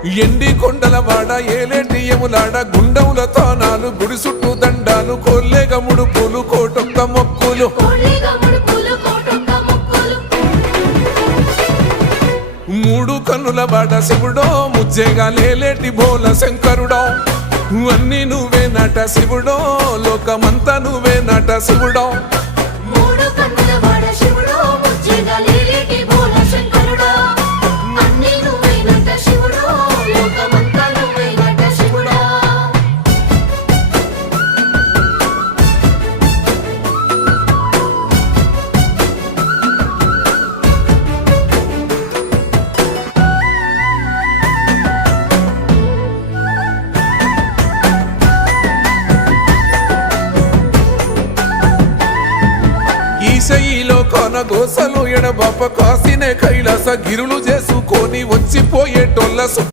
ఎండి కొండల వాడ ఏలేటియములాడ గుండముల తానాలు గుడి చుట్టూ దండాలు కొల్లేగ ముడుపులు కోటొక్క మొక్కులు మూడు కన్నుల వాడ శివుడో ముజ్జేగా లేలేటి బోల శంకరుడో అన్ని నువ్వే నట శివుడో లోకమంతా నువ్వే నట శివుడో ఈశయిలో కొన గోసలు ఎడబాప కాసినే కైలాస గిరులు చేసుకొని వచ్చిపోయేటోళ్ళ